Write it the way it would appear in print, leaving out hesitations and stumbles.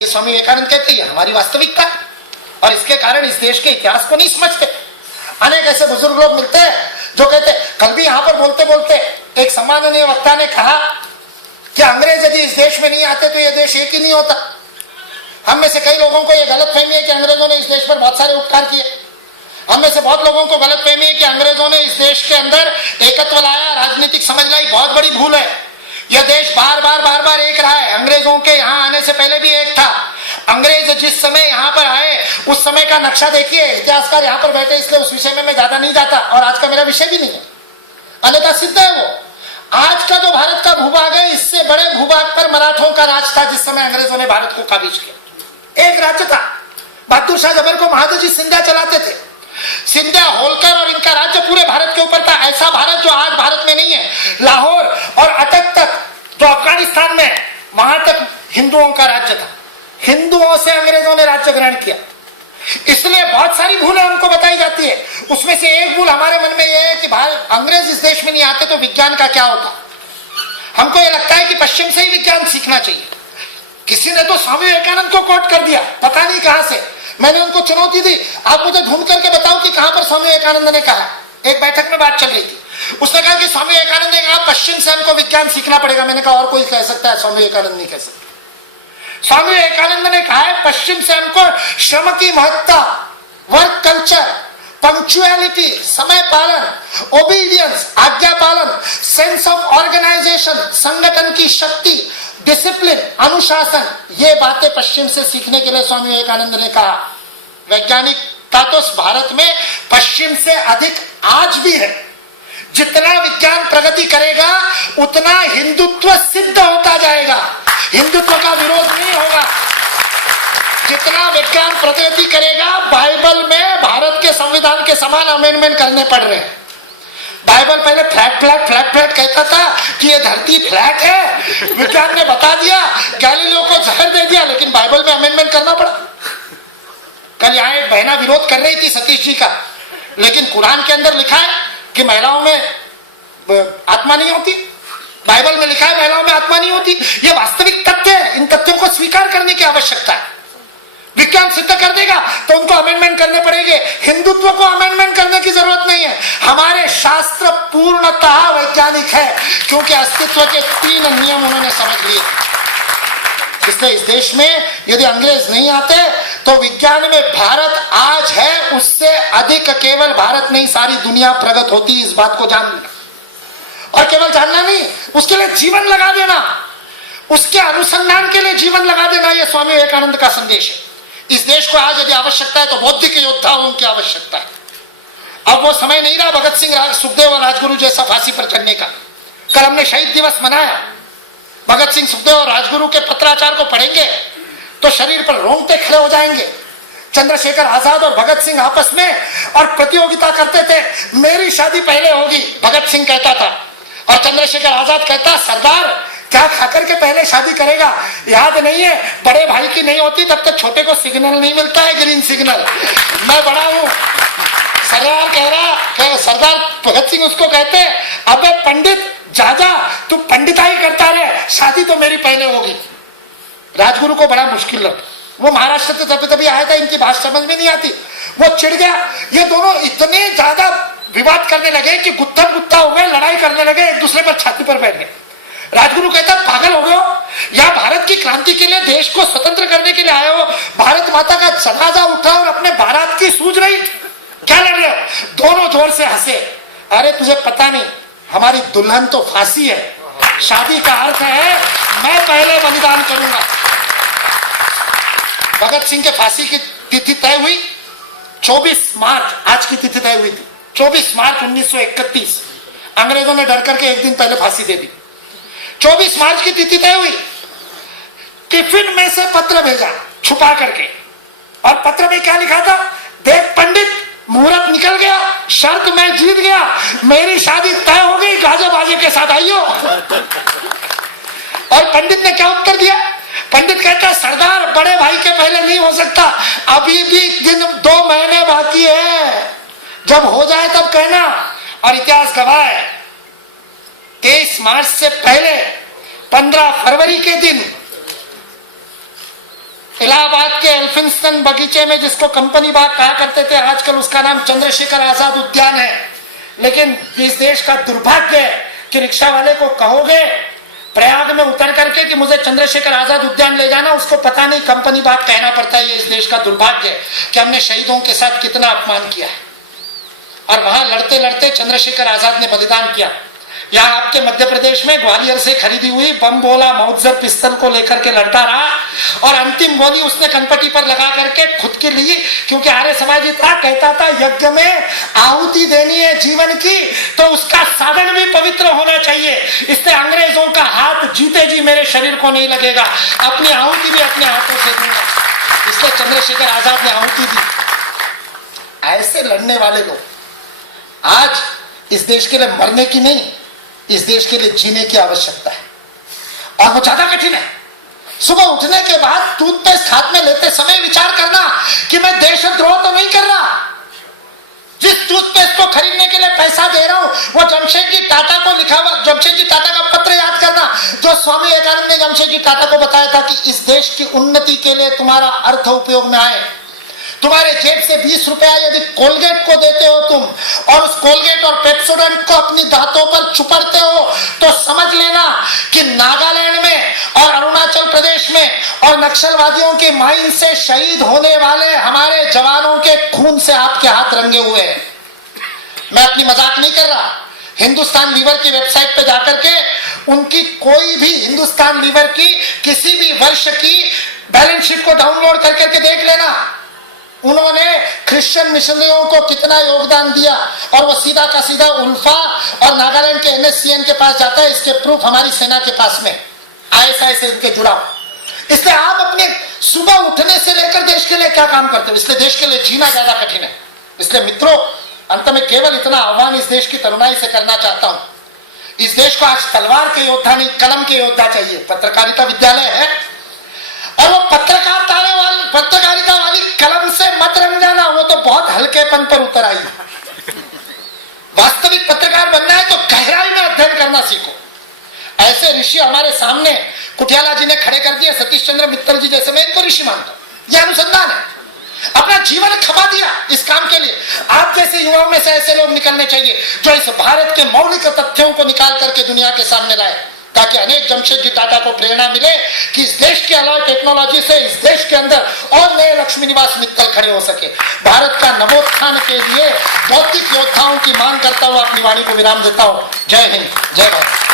ये स्वामी विवेकानंद कहते हैं हमारी वास्तविकता है और इसके कारण इस देश के इतिहास को नहीं समझते। अनेक ऐसे बुजुर्ग लोग मिलते हैं जो कहते हैं, कल भी यहाँ पर बोलते बोलते एक सम्माननीय वक्ता ने कहा कि अंग्रेज यदि इस देश में नहीं आते तो ये देश एक ही नहीं होता। हम में से कई लोगों को यह गलतफहमी है कि अंग्रेजों ने इस देश पर बहुत सारे उपकार किए। हम में से बहुत लोगों को गलतफहमी है कि अंग्रेजों ने इस देश के अंदर एकत्व लाया, राजनीतिक समझ लाई। बहुत बड़ी भूल है। यह देश बार बार एक रहा है। अंग्रेजों के यहाँ आने से पहले भी एक था। अंग्रेज जिस समय यहाँ पर आए उस समय का नक्शा देखिए। इतिहासकार यहाँ पर बैठे इसलिए उस विषय में मैं ज्यादा नहीं जाता और आज का मेरा विषय भी नहीं है, अन्यथा सिद्ध है वो। आज का जो भारत का भूभाग है इससे बड़े भूभाग पर मराठों का राज था जिस समय अंग्रेजों ने भारत को काबिज किया। एक राज्य था, बहादुर शाह जबर को महादजी सिंधिया चलाते थे। सिंधिया, होलकर और इनका राज्य पूरे भारत के ऊपर था। ऐसा भारत जो आज भारत में नहीं है। लाहौर और अटक तक जो अफगानिस्तान में, वहां तक हिंदुओं का राज्य था। हिंदुओं से अंग्रेजों ने राज्य ग्रहण किया। इसलिए बहुत सारी भूलें हमको बताई जाती है। उसमें से एक भूल हमारे मन में यह है कि अंग्रेज इस देश में नहीं आते तो विज्ञान का क्या होता। हमको यह लगता है कि पश्चिम से ही विज्ञान सीखना चाहिए। किसी ने तो स्वामी विवेकानंद को कोट कर दिया, पता नहीं कहां से। मैंने उनको चुनौती दी, आप मुझे ढूंढ करके बताओ कि कहां पर स्वामी विवेकानंद ने कहा। एक बैठक में बात चल रही थी, उसने कहा कि स्वामी विवेकानंद ने कहा पश्चिम से हमको विज्ञान सीखना पड़ेगा। मैंने कहा और कोई कह सकता है? स्वामी विवेकानंद नहीं कह सकता। स्वामी विवेकानंद ने कहा है पश्चिम से हमको श्रम की महत्ता, वर्क कल्चर, पंक्चुअलिटी, समय पालन, ओबीडियंस, आज्ञा पालन, सेंस ऑफ ऑर्गेनाइजेशन, संगठन की शक्ति, डिसिप्लिन, अनुशासन, ये बातें पश्चिम से सीखने के लिए स्वामी विवेकानंद ने कहा। वैज्ञानिकता तो भारत में पश्चिम से अधिक आज भी है। जितना विज्ञान प्रगति करेगा उतना हिंदुत्व सिद्ध होता जाएगा, हिंदुत्व का विरोध नहीं होगा। जितना विज्ञान प्रगति करेगा, बाइबल में भारत के संविधान के समान अमेंडमेंट करने पड़ रहे हैं। बाइबल पहले फ्लैट कहता था कि ये धरती फ्लैट है। विज्ञान ने बता दिया, गैलीलियो को जहर दे दिया, लेकिन बाइबल में अमेंडमेंट करना पड़ा। कल यहाँ एक बहना विरोध कर रही थी सतीश जी का, लेकिन कुरान के अंदर लिखा है कि महिलाओं में आत्मा नहीं होती। बाइबल में लिखा है महिलाओं में आत्मा नहीं होती। ये वास्तविक तथ्य है। इन तथ्यों को स्वीकार करने की आवश्यकता है। विज्ञान सिद्ध कर देगा तो उनको अमेंडमेंट करने पड़ेंगे। हिंदुत्व को अमेंडमेंट करने की जरूरत नहीं है। हमारे शास्त्र पूर्णतः वैज्ञानिक है क्योंकि अस्तित्व के 3 नियम उन्होंने समझ लिए। इसलिए इस देश में यदि अंग्रेज नहीं आते तो विज्ञान में भारत आज है उससे अधिक केवल भारत नहीं सारी दुनिया प्रगत होती। इस बात को जान लेना, और केवल जानना नहीं, उसके लिए जीवन लगा देना, उसके अनुसंधान के लिए जीवन लगा देना, यह स्वामी विवेकानंद का संदेश है। इस देश को आज यदि आवश्यकता है तो बौद्धिक योद्धाओं की आवश्यकता है। अब वो समय नहीं रहा भगत सिंह, सुखदेव और राजगुरु जैसा फांसी पर चढ़ने का। कल हमने शहीद दिवस मनाया। भगत सिंह, सुखदेव और राजगुरु के पत्राचार को पढ़ेंगे तो शरीर पर रोंगटे खड़े हो जाएंगे। चंद्रशेखर आजाद और भगत सिंह आपस में और प्रतियोगिता करते थे, मेरी शादी पहले होगी, भगत सिंह कहता था, और चंद्रशेखर आजाद कहता सरदार क्या खाकर के पहले शादी करेगा? याद नहीं है, बड़े भाई की नहीं होती तब तक छोटे को सिग्नल नहीं मिलता है, ग्रीन सिग्नल। मैं बड़ा हूं। सरदार कह रहा, सरदार भगत सिंह उसको कहते, अबे पंडित जाजा तू पंडिताई करता रहे, शादी तो मेरी पहले होगी। राजगुरु को बड़ा मुश्किल लगा। वो महाराष्ट्र से तभी आया था, इनकी भाषा समझ में नहीं आती। वो चिढ़ गया। ये दोनों इतने ज्यादा विवाद करने लगे कि गुत्था हो गए, लड़ाई करने लगे, एक दूसरे पर छाती पर बैठ गए। राजगुरु कहता पागल हो गए हो, या भारत की क्रांति के लिए, देश को स्वतंत्र करने के लिए आए हो, भारत माता का जनाजा उठा और अपने बारात की सूझ रही, क्या लड़ रहे हो? दोनों जोर से हंसे। अरे तुझे पता नहीं, हमारी दुल्हन तो फांसी है, शादी का अर्थ है मैं पहले बलिदान करूंगा। भगत सिंह के फांसी की तिथि तय हुई 24 मार्च, आज की तिथि तय हुई थी 24 मार्च 1931। अंग्रेजों ने डर करके एक दिन पहले फांसी दे दी। 24 मार्च की तिथि तय हुई। टिफिन में से पत्र भेजा छुपा करके, और पत्र में क्या लिखा था? देख पंडित, मुहूर्त निकल गया, शर्त मैं जीत गया, मेरी शादी तय हो गई, गाजे बाजे के साथ आइयो। और पंडित ने क्या उत्तर दिया? पंडित कहता सरदार बड़े भाई के पहले नहीं हो सकता, अभी भी दिन 2 महीने बाकी है, जब हो जाए तब कहना। और इतिहास गवाह है 23 मार्च से पहले 15 फरवरी के दिन इलाहाबाद के एल्फिंस्टन बगीचे में, जिसको कंपनी बाग कहा करते थे, आजकल उसका नाम चंद्रशेखर आजाद उद्यान है। लेकिन इस देश का दुर्भाग्य है कि रिक्शा वाले को कहोगे प्रयाग में उतर करके कि मुझे चंद्रशेखर आजाद उद्यान ले जाना, उसको पता नहीं कंपनी बाग कहना पड़ता है। ये इस देश का दुर्भाग्य है कि हमने शहीदों के साथ कितना अपमान किया है। और वहां लड़ते लड़ते चंद्रशेखर आजाद ने बलिदान किया। यहाँ आपके मध्य प्रदेश में ग्वालियर से खरीदी हुई बम बोला माउजर पिस्तल को लेकर के लड़ता रहा और अंतिम गोली उसने कनपटी पर लगा करके खुद की ली, क्योंकि आर्य समाजी था, कहता था यज्ञ में आहुति देनी है जीवन की तो उसका साधन भी पवित्र होना चाहिए। इससे अंग्रेजों का हाथ जीते जी मेरे शरीर को नहीं लगेगा, अपनी आहुति भी अपने हाथों से दूंगा। इसलिए चंद्रशेखर आजाद ने आहुति दी। ऐसे लड़ने वाले लोग आज इस देश के लिए मरने की नहीं, इस देश के लिए जीने की आवश्यकता है। और वो ज्यादा कठिन है। सुबह उठने के बाद टूथपेस्ट हाथ में लेते समय विचार करना कि मैं देशद्रोह तो नहीं कर रहा। जिस टूथपेस्ट को खरीदने के लिए पैसा दे रहा हूं वो जमशेदजी टाटा को लिखा हुआ, जमशेदजी टाटा का पत्र याद करना जो स्वामी विवेकानंद ने जमशेदजी टाटा को बताया था कि इस देश की उन्नति के लिए तुम्हारा अर्थ उपयोग में आए। तुम्हारे जेब से 20 रुपया यदि कोलगेट को देते हो तुम, और उस कोलगेट और पेप्सोडेंट को अपनी दांतों पर छुपड़ते हो, तो समझ लेना कि नागालैंड में और अरुणाचल प्रदेश में और नक्सलवादियों की माइन से शहीद होने वाले हमारे जवानों के खून से आपके हाथ रंगे हुए हैं। मैं अपनी मजाक नहीं कर रहा। हिंदुस्तान लीवर की वेबसाइट पे जाकर के उनकी कोई भी हिंदुस्तान लीवर की किसी भी वर्ष की बैलेंस शीट को डाउनलोड करके देख लेना। उन्होंने क्रिश्चियन मिशनरियों को कितना योगदान दिया, और वो सीधा का सीधा उल्फा और नागालैंड के एनएससीएन के पास जाता है। इसके प्रूफ हमारी सेना के पास में आईएसआई से इनके जुड़ा। इसलिए आप अपने सुबह उठने से लेकर देश के लिए क्या काम करते हो, इसलिए देश के लिए जीना ज्यादा कठिन है। इसलिए मित्रों, अंत में केवल इतना आह्वान इस देश की तरुणाई से करना चाहता हूं। इस देश को आज तलवार के योद्धा नहीं, कलम के योद्धा चाहिए। पत्रकारिता विद्यालय है और वो पत्रकारिता वाली कलम से मत रंग जाना, वो तो बहुत हल्केपन पर उतर आई। वास्तविक पत्रकार बनना है तो गहराई में अध्ययन करना सीखो। ऐसे ऋषि हमारे सामने कुटियाला जी ने खड़े कर दिए, सतीश चंद्र मित्तल जी जैसे। मैं इनको ऋषि मानता हूं। यह अनुसंधान है, अपना जीवन खपा दिया इस काम के लिए। आप जैसे युवाओं में से ऐसे लोग निकलने चाहिए जो इस भारत के मौलिक तथ्यों को निकाल करके दुनिया के सामने लाए, ताकि अनेक जमशेदजी टाटा को प्रेरणा मिले कि इस देश के अलॉय टेक्नोलॉजी से इस देश के अंदर और नए लक्ष्मी निवास मित्तल खड़े हो सके। भारत का नवोत्थान के लिए बौद्धिक योद्धाओं की मांग करता हुआ अपनी वाणी को विराम देता हूं। जय हिंद, जय भारत।